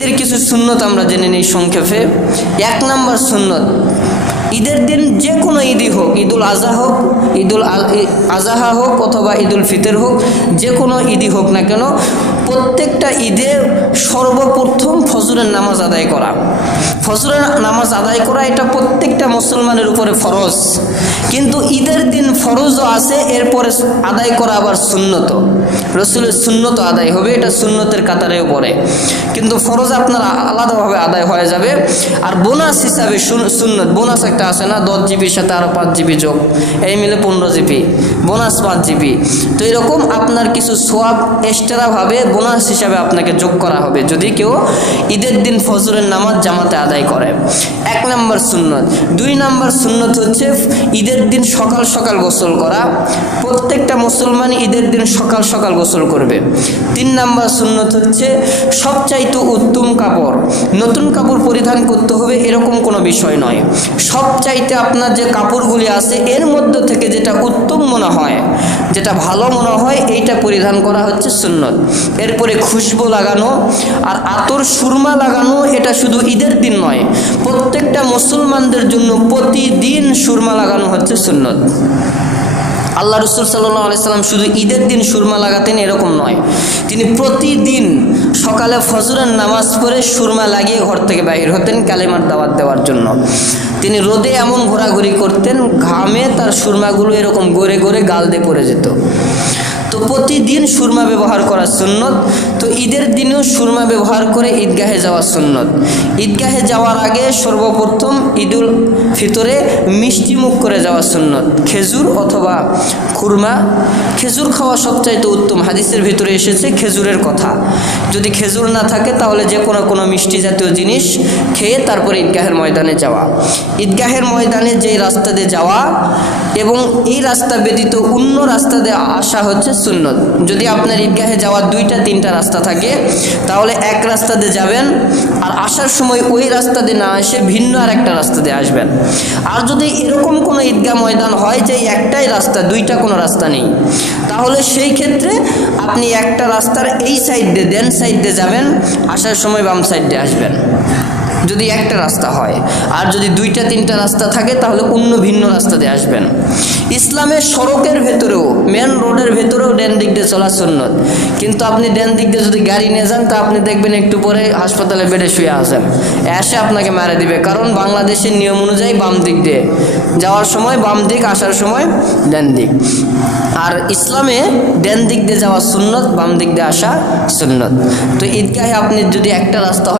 ঈদের কিছু সুন্নত আমরা জেনে নিই সংক্ষেপে। 1 নম্বর সুন্নত, ঈদের দিন যে কোনো ঈদই হোক, ঈদুল আজহা হোক, ঈদুল আজহা হোক অথবা ঈদুল ফিতর হোক, যে কোনো ঈদই হোক না কেন, প্রত্যেকটা ঈদে সর্বপ্রথম ফজরের নামাজ আদায় করা। ফজরের নামাজ আদায় করা এটা প্রত্যেকটা মুসলমানের উপরে ফরজ, কিন্তু ঈদের দিন ফরজও আছে, এরপরে আদায় করা আবার সুন্নত, রসুলের সুন্নত আদায় হবে, এটা সুন্নতের কাতারেও পড়ে, কিন্তু ফরজ আপনার আলাদাভাবে আদায় হয়ে যাবে। আর বোনাস হিসাবে সুন্নত, বোনাস একটা আছে না, 10 জিবির সাথে আরও 5 জিবি যোগ, এই মিলে 15 জিবি, বোনাস 5 জিবি। তো এরকম আপনার কিছু সোয়াব এক্সট্রাভাবে বোনাস হিসাবে আপনাকে যোগ করা হবে যদি কেউ ঈদের দিন ফজরের নামাজ জামাতে আদায় করে। 1 নম্বর সুন্নত। 2 নম্বর সুন্নত হচ্ছে ঈদের দিন সকাল সকাল গোসল করা। প্রত্যেকটা মুসলমান ঈদের দিন সকাল সকাল গোসল করবে। 3 নম্বর সুন্নত হচ্ছে সবচাইতে উত্তম কাপড়, নতুন কাপড় পরিধান করতে হবে এরকম কোনো বিষয় নয়, সবচাইতে আপনার যে কাপড়গুলি আছে এর মধ্যে থেকে যেটা উত্তম মনে হয়, যেটা ভালো মনে হয়, এইটা পরিধান করা হচ্ছে সুন্নত। এরপরে খুশবু লাগানো আর আতর সুরমা লাগানো, এটা শুধু ঈদের দিন নয়, প্রত্যেকটা মুসলমানদের জন্য প্রতিদিন সুরমা লাগানো হচ্ছে সুন্নত। আল্লাহ রসুল সাল্লাল্লাহু আলাইহি সাল্লাম শুধু ঈদের দিন সুরমা লাগাতেন এরকম নয়, তিনি প্রতিদিন সকালে ফজরের নামাজ পড়ে সুরমা লাগিয়ে ঘর থেকে বাইর হতেন কালেমার দাওয়াত দেওয়ার জন্য। তিনি রোদে এমন ঘোরাঘুরি করতেন, ঘামে তার সুরমাগুলো এরকম গড়ে গড়ে গাল দিয়ে পড়ে যেত। তো প্রতিদিন সুরমা ব্যবহার করা সুন্নত। তো ঈদের দিনেও সুরমা ব্যবহার করে ঈদগাহে যাওয়া সুন্নত। ঈদগাহে যাওয়ার আগে সর্বপ্রথম ঈদুল ফিতরে মিষ্টি মুখ করে যাওয়া সুন্নত, খেজুর অথবা খুরমা। খেজুর খাওয়া সবচাইতে উত্তম, হাদিসের ভিতরে এসেছে খেজুরের কথা। যদি খেজুর না থাকে তাহলে যে কোনো মিষ্টি জাতীয় জিনিস খেয়ে তারপরে ঈদগাহের ময়দানে যাওয়া। ঈদগাহের ময়দানে যেই রাস্তা দিয়ে যাওয়া এবং এই রাস্তা ব্যতীত অন্য রাস্তা দিয়ে আসা হচ্ছে সুন্নত। যদি আপনার ঈদগাহে যাওয়ার 2-3টা রাস্তা থাকে তাহলে এক রাস্তা দিয়ে যাবেন, আর আসার সময় ওই রাস্তা দিয়ে না এসে ভিন্ন আর একটা রাস্তা দিয়ে আসবেন। আর যদি এরকম কোনো ঈদগাহ ময়দান হয় যে একটাই রাস্তা, 2টা কোনো রাস্তা নেই, তাহলে সেই ক্ষেত্রে আপনি একটা রাস্তার এই সাইড দিয়ে দেন সাইড দিয়ে যাবেন, আসার সময় বাম সাইড দিয়ে আসবেন, যদি একটা রাস্তা হয়। আর যদি 2-3টা রাস্তা থাকে তাহলে অন্য ভিন্ন রাস্তা দিয়ে আসবেন। ইসলামের সড়কের ভেতরেও, মেন রোডের ভেতরেও ডান দিক দিয়ে চলা সুন্নত, কিন্তু আপনি ডান দিক দিয়ে যদি গাড়ি নিয়ে যান তা আপনি দেখবেন একটু পরে হাসপাতালে বেডে শুয়ে আছেন, এসে আপনাকে মারা দিবে, কারণ বাংলাদেশের নিয়ম অনুযায়ী বাম দিক দিয়ে যাওয়ার সময় বাম দিক, আসার সময় ডান দিক। আর ইসলামে ডান দিক দিয়ে যাওয়া সুন্নত, বাম দিক দিয়ে আসা সুন্নত। তো ঈদগাহে আপনি যদি একটা রাস্তা